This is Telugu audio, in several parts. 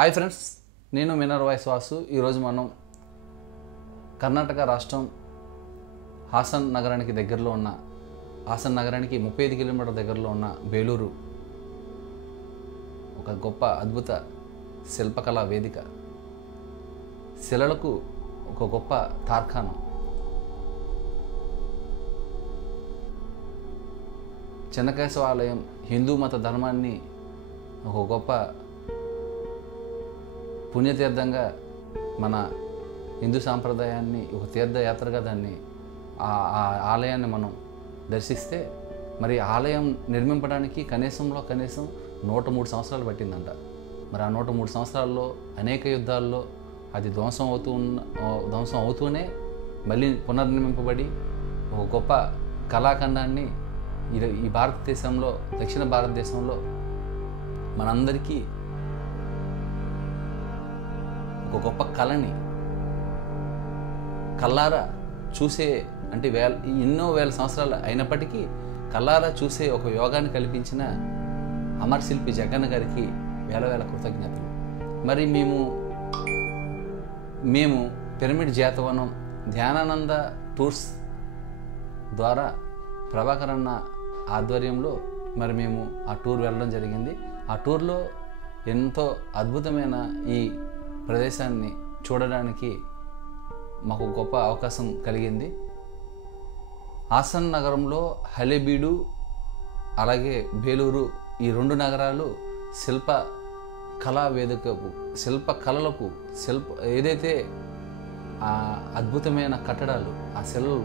హాయ్ ఫ్రెండ్స్, నేను మినర్ వాయిస్ వాసు. ఈరోజు మనం కర్ణాటక రాష్ట్రం హాసన్ నగరానికి దగ్గరలో ఉన్న హాసన్ నగరానికి 35 కిలోమీటర్ల దగ్గరలో ఉన్న బేలూరు ఒక గొప్ప అద్భుత శిల్పకళా వేదిక, శిలలకు ఒక గొప్ప తార్కాణం. చెన్నకేశవ ఆలయం హిందూ మత ధర్మాన్ని ఒక గొప్ప పుణ్యతీర్థంగా, మన హిందూ సాంప్రదాయాన్ని ఒక తీర్థయాత్రగా దాన్ని ఆ ఆలయాన్ని మనం దర్శిస్తే, మరి ఆలయం నిర్మింపడానికి కనీసం 103 సంవత్సరాలు పట్టిందంట. మరి ఆ 103 సంవత్సరాల్లో అనేక యుద్ధాల్లో అది ధ్వంసం అవుతూనే మళ్ళీ పునర్నిర్మింపబడి ఒక గొప్ప కళాఖండాన్ని ఈ భారతదేశంలో, దక్షిణ భారతదేశంలో మనందరికీ ఒక గొప్ప కళని కళ్ళారా చూసే, అంటే ఎన్నో వేల సంవత్సరాలు అయినప్పటికీ కళ్ళారా చూసే ఒక యోగాన్ని కల్పించిన అమర శిల్పి జగన్న గారికి వేల కృతజ్ఞతలు. మరి మేము పిరమిడ్ జాతవనం ధ్యానానంద టూర్స్ ద్వారా ప్రభాకర్ అన్న ఆధ్వర్యంలో మరి మేము ఆ టూర్ వెళ్ళడం జరిగింది. ఆ టూర్లో ఎంతో అద్భుతమైన ఈ ప్రదేశాన్ని చూడడానికి మాకు గొప్ప అవకాశం కలిగింది. హాసన్ నగరంలో హలేబీడు అలాగే బేలూరు, ఈ 2 నగరాలు శిల్ప కళా వేదికకు, ఏదైతే ఆ అద్భుతమైన కట్టడాలు, ఆ శిలలు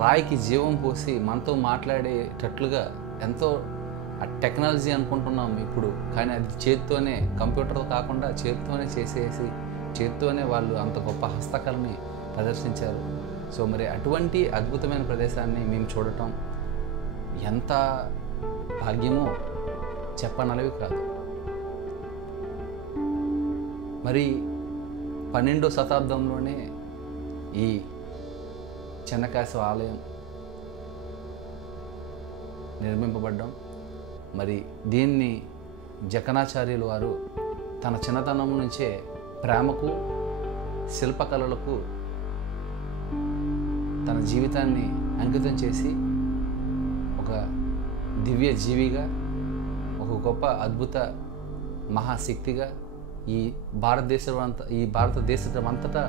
రాయికి జీవం పోసి మనతో మాట్లాడేటట్లుగా, ఎంతో ఆ టెక్నాలజీ అనుకుంటున్నాం ఇప్పుడు, కానీ అది చేతితోనే, కంప్యూటర్ కాకుండా చేతితోనే చేసేసి చేతితోనే వాళ్ళు అంత గొప్ప హస్తకళని ప్రదర్శించారు. సో మరి అటువంటి అద్భుతమైన ప్రదేశాన్ని మేము చూడటం ఎంత భాగ్యమో చెప్పనలవి కాదు. మరి 12వ శతాబ్దంలోనే ఈ చెన్నకేశవ ఆలయం నిర్మింపబడ్డం. మరి దీన్ని జకణాచార్యులు వారు తన చిన్నతనం నుంచే ప్రేమకు, శిల్పకళలకు తన జీవితాన్ని అంకితం చేసి ఒక దివ్య జీవిగా, ఒక గొప్ప అద్భుత మహాశక్తిగా ఈ భారతదేశం అంతటా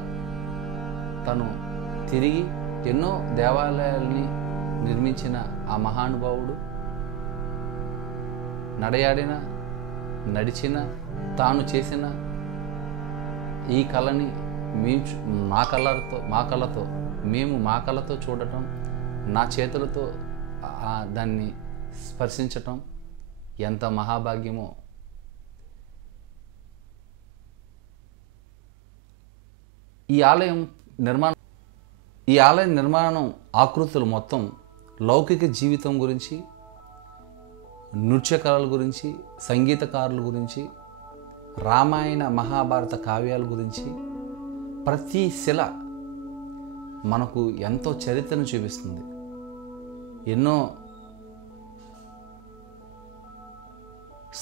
తను తిరిగి ఎన్నో దేవాలయాల్ని నిర్మించిన ఆ మహానుభావుడు నడయాడిన, నడిచిన, తాను చేసిన ఈ కళని మేము మా కళతో చూడటం, నా చేతులతో దాన్ని స్పర్శించటం ఎంత మహాభాగ్యమో. ఈ ఆలయ నిర్మాణం ఆకృతులు మొత్తం లౌకిక జీవితం గురించి, నృత్య కళల గురించి, సంగీతకారుల గురించి, రామాయణ మహాభారత కావ్యాల గురించి, ప్రతి శిల మనకు ఎంతో చరిత్రను చూపిస్తుంది. ఎన్నో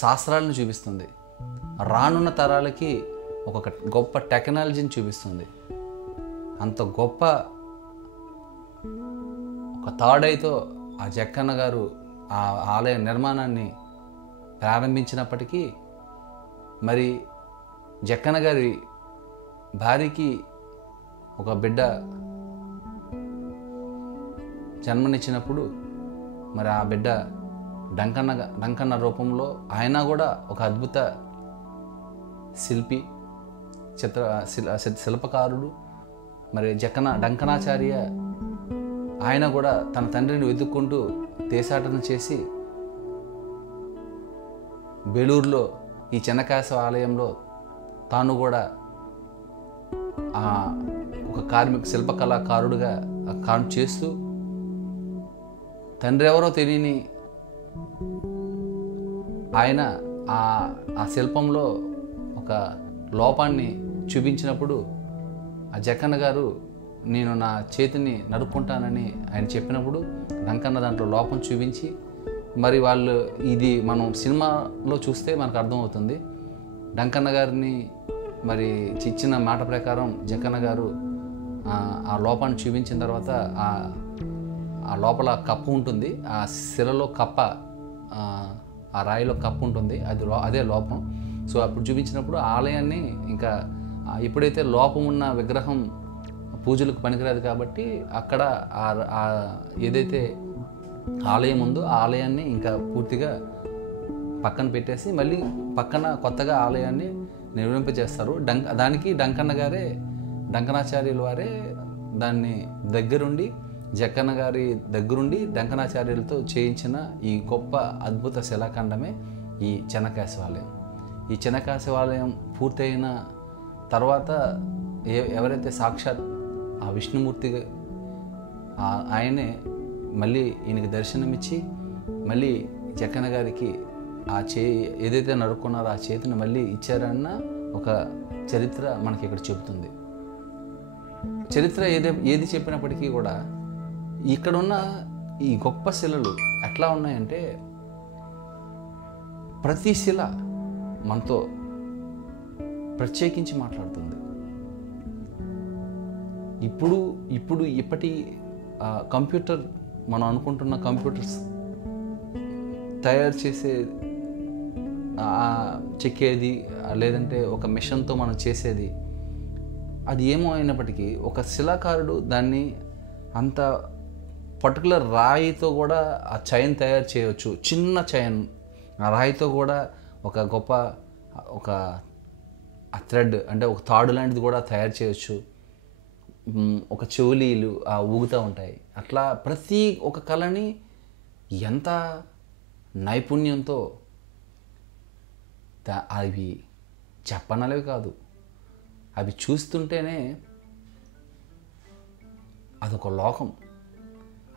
శాస్త్రాలను చూపిస్తుంది. రానున్న తరాలకి ఒక గొప్ప టెక్నాలజీని చూపిస్తుంది. అంత గొప్ప ఒక తాడైతో ఆ జక్కన్న గారు ఆ ఆలయ నిర్మాణాన్ని ప్రారంభించినప్పటికీ, మరి జక్కన్న గారి భార్యకి ఒక బిడ్డ జన్మనిచ్చినప్పుడు, మరి ఆ బిడ్డ డంకన్న రూపంలో ఆయన కూడా ఒక అద్భుత శిల్పి, శిల్పకారుడు. మరి డంకనాచార్య ఆయన కూడా తన తండ్రిని వెతుక్కుంటూ దేశాటన చేసి బేలూరులో ఈ చెన్నకేశవ ఆలయంలో తాను కూడా ఒక శిల్పకళాకారుడుగా చేస్తూ, తండ్రి ఎవరో తెలియని ఆయన ఆ శిల్పంలో ఒక లోపాన్ని చూపించినప్పుడు ఆ జక్కన్న గారు, నేను నా చేతిని నరుక్కుంటానని ఆయన చెప్పినప్పుడు డంకన్న దాంట్లో లోపం చూపించి, మరి వాళ్ళు ఇది మనం సినిమాలో చూస్తే మనకు అర్థమవుతుంది. డంకన్న గారిని మరి ఇచ్చిన మాట ప్రకారం జక్కన్న గారు ఆ లోపాన్ని చూపించిన తర్వాత ఆ లోపల కప్పు ఉంటుంది, ఆ శిలలో కప్ప, ఆ రాయిలో కప్పు ఉంటుంది, అదే లోపం. సో అప్పుడు చూపించినప్పుడు ఆలయాన్ని ఇంకా ఎప్పుడైతే లోపం ఉన్న విగ్రహం పూజలకు పనికిరాదు కాబట్టి అక్కడ ఏదైతే ఆలయం ఉందో ఆ ఆలయాన్ని ఇంకా పూర్తిగా పక్కన పెట్టేసి మళ్ళీ పక్కన కొత్తగా ఆలయాన్ని నిర్మింపజేస్తారు. దానికి డంకనాచార్యుల వారే దాన్ని దగ్గరుండి, జక్కన్న గారి దగ్గరుండి డంకనాచార్యులతో చేయించిన ఈ గొప్ప అద్భుత శిలాఖండమే ఈ చెన్నకేశవాలయం. ఈ చెన్నకేశవాలయం పూర్తయిన తర్వాత ఎవరైతే సాక్షాత్ ఆ విష్ణుమూర్తి ఆయనే మళ్ళీ ఈయనకి దర్శనమిచ్చి మళ్ళీ జక్కన్న గారికి ఏదైతే నరుక్కున్నారో ఆ చేతిని మళ్ళీ ఇచ్చారన్న ఒక చరిత్ర మనకి ఇక్కడ చెబుతుంది. చరిత్ర ఏది చెప్పినప్పటికీ కూడా ఇక్కడున్న ఈ గొప్ప శిలలు ఎట్లా ఉన్నాయంటే ప్రతి శిల మనతో ప్రత్యేకించి మాట్లాడుతుంది. ఇప్పటి కంప్యూటర్, మనం అనుకుంటున్న కంప్యూటర్స్ తయారు చేసే చెక్కేది లేదంటే ఒక మిషన్తో మనం చేసేది అది ఏమో అయినప్పటికీ ఒక శిలాకారుడు దాన్ని అంత పర్టికులర్ రాయితో కూడా ఆ చైన్ తయారు చేయవచ్చు. చిన్న చైన్ ఆ రాయితో కూడా ఒక గొప్ప థ్రెడ్ అంటే ఒక తాడు లాంటిది కూడా తయారు చేయవచ్చు. ఒక చెవులీలు ఊగుతూ ఉంటాయి. అట్లా ప్రతి ఒక కళని ఎంత నైపుణ్యంతో అవి చెప్పనలేవి కాదు, అవి చూస్తుంటేనే అదొక లోకం.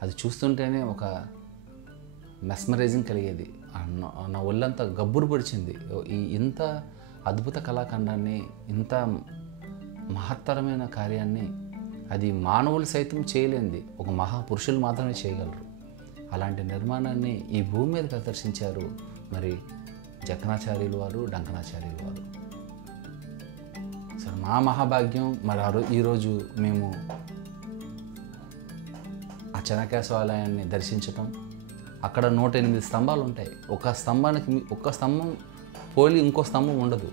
అది చూస్తుంటేనే ఒక మెస్మరైజింగ్ కలిగేది. నా ఒళ్ళంతా గబ్బురు పడిచింది. ఇంత అద్భుత కళాఖండాన్ని, ఇంత మహత్తరమైన కార్యాన్ని అది మానవులు సైతం చేయలేనిది ఒక మహాపురుషులు మాత్రమే చేయగలరు. అలాంటి నిర్మాణాన్ని ఈ భూమి మీద ప్రదర్శించారు మరి జక్కనాచార్యులు వారు, డంకనాచార్యులు వారు. సరే, మా మహాభాగ్యం. మరి ఈరోజు మేము ఆ చెన్నకేశవాలయాన్ని దర్శించటం. అక్కడ 108 స్తంభాలు ఉంటాయి. ఒక్క స్తంభం పోలి ఇంకో స్తంభం ఉండదు.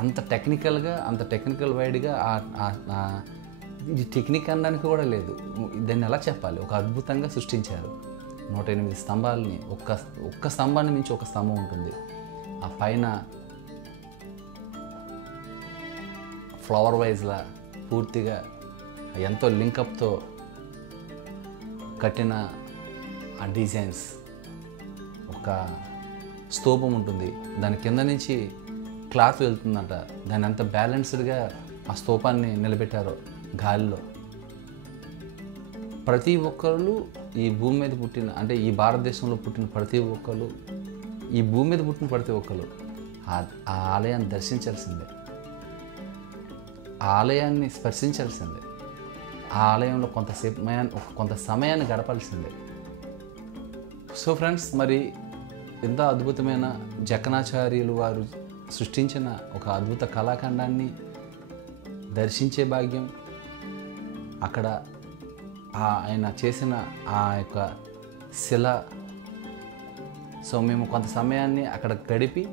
అంత టెక్నికల్ వైడ్గా ఇది టెక్నిక్ అనడానికి కూడా లేదు. దాన్ని ఎలా చెప్పాలి, ఒక అద్భుతంగా సృష్టించారు. 108 స్తంభాలని, ఒక్క స్తంభాన్ని మించి ఒక స్తంభం ఉంటుంది. ఆ పైన ఫ్లవర్ వైజ్లా పూర్తిగా ఎంతో లింకప్తో కట్టిన ఆ డిజైన్స్. ఒక స్తూపం ఉంటుంది, దాని కింద నుంచి క్లాత్ వెళ్తుందంట. దాన్ని అంత బ్యాలెన్స్డ్గా ఆ స్తూపాన్ని నిలబెట్టారో గాలిలో. ప్రతి ఒక్కరు ఈ భూమి మీద పుట్టిన, అంటే ఈ భారతదేశంలో పుట్టిన ప్రతి ఒక్కరు, ఈ భూమి మీద పుట్టిన ప్రతి ఒక్కరు ఆ ఆలయాన్ని దర్శించాల్సిందే, ఆ ఆలయాన్ని స్పర్శించాల్సిందే, ఆ ఆలయంలో కొంత సమయాన్ని గడపాల్సిందే. సో ఫ్రెండ్స్, మరి ఎంత అద్భుతమైన జక్కనాచార్యులు వారు సృష్టించిన ఒక అద్భుత కళాఖండాన్ని దర్శించే భాగ్యం, అక్కడ ఆయన చేసిన ఆ యొక్క శిల. సో మేము కొంత సమయాన్ని అక్కడ గడిపి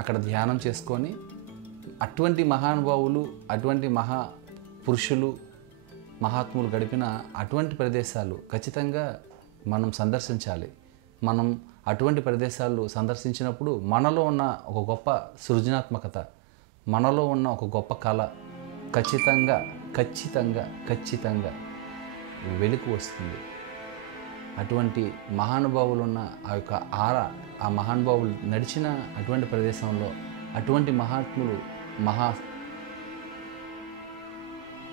అక్కడ ధ్యానం చేసుకొని, అటువంటి మహానుభావులు, అటువంటి మహాపురుషులు, మహాత్ములు గడిపిన అటువంటి ప్రదేశాలు ఖచ్చితంగా మనం సందర్శించాలి. మనం అటువంటి ప్రదేశాలు సందర్శించినప్పుడు మనలో ఉన్న ఒక గొప్ప సృజనాత్మకత, మనలో ఉన్న ఒక గొప్ప కళ ఖచ్చితంగా వెలుగు వస్తుంది. అటువంటి మహానుభావులు ఉన్న ఆ యొక్క ఆ మహానుభావులు నడిచిన అటువంటి ప్రదేశంలో అటువంటి మహాత్ములు,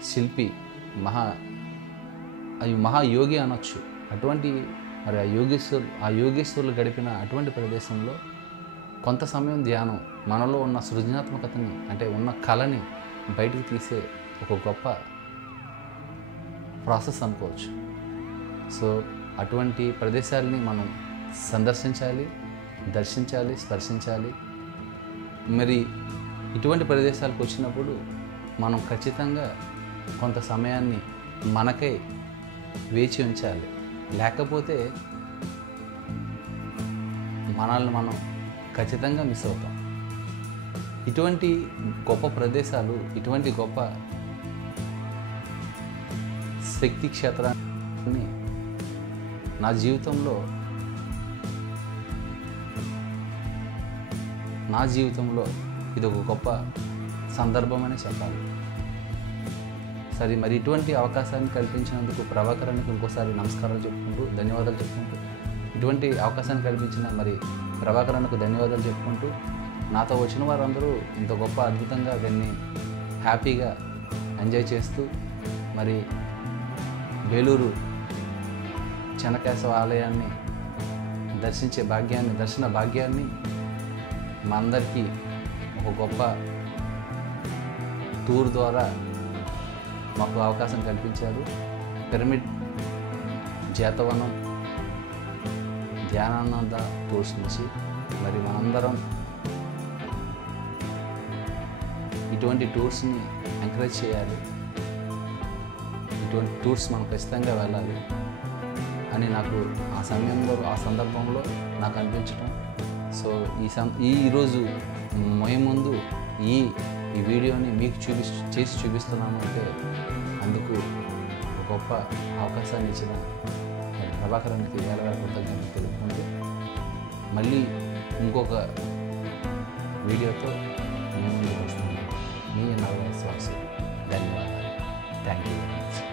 శిల్పి, మహాయోగి అనొచ్చు. అటువంటి మరి ఆ యోగేశ్వరులు గడిపిన అటువంటి ప్రదేశంలో కొంత సమయం ధ్యానం మనలో ఉన్న సృజనాత్మకతని, అంటే ఉన్న కళని బయటికి తీసే ఒక గొప్ప ప్రాసెస్ అనుకోవచ్చు. సో అటువంటి ప్రదేశాలని మనం సందర్శించాలి, దర్శించాలి, స్పర్శించాలి. మరి ఇటువంటి ప్రదేశాలకు వచ్చినప్పుడు మనం ఖచ్చితంగా కొంత సమయాన్ని మనకై వేచి ఉంచాలి. లేకపోతే మనల్ని మనం ఖచ్చితంగా మిస్ అవుతాం. ఇటువంటి గొప్ప ప్రదేశాలు, ఇటువంటి గొప్ప శక్తి క్షేత్రాన్ని నా జీవితంలో ఇది ఒక గొప్ప సందర్భమనే చెప్పాలి. సరే, మరి ఇటువంటి అవకాశాన్ని కల్పించినందుకు ప్రభాకరానికి ఇంకోసారి నమస్కారాలు చెప్పుకుంటూ, ధన్యవాదాలు చెప్పుకుంటూ, ఇటువంటి అవకాశాన్ని కల్పించిన మరి ప్రభాకరానికి ధన్యవాదాలు చెప్పుకుంటూ, నాతో వచ్చిన వారందరూ ఇంత గొప్ప అద్భుతంగా దాన్ని హ్యాపీగా ఎంజాయ్ చేస్తూ, మరి వేలూరు చెన్నకేశవ ఆలయాన్ని దర్శన భాగ్యాన్ని మా అందరికీ ఒక గొప్ప టూర్ ద్వారా మాకు అవకాశం కల్పించారు. పిరమిడ్, జేతవనం, ధ్యానానంద టూర్స్ నుంచి మరి మనందరం ఇటువంటి టూర్స్ని ఎంకరేజ్ చేయాలి. ఇటువంటి టూర్స్ మనం ఖచ్చితంగా వెళ్ళాలి అని నాకు ఆ సందర్భంలో నాకు అనిపించడం. సో ఈరోజు ముందు ఈ వీడియోని మీకు చేసి చూపిస్తున్నాను అంటే అందుకు గొప్ప అవకాశాన్ని ఇచ్చిన ప్రభాకరానికి వేల కృతజ్ఞతలు తెలుపుకుంటూ మళ్ళీ ఇంకొక వీడియోతో మీ ముందుకు వస్తున్నాను. మీ నవవాసి. ధన్యవాదాలు. Thank you.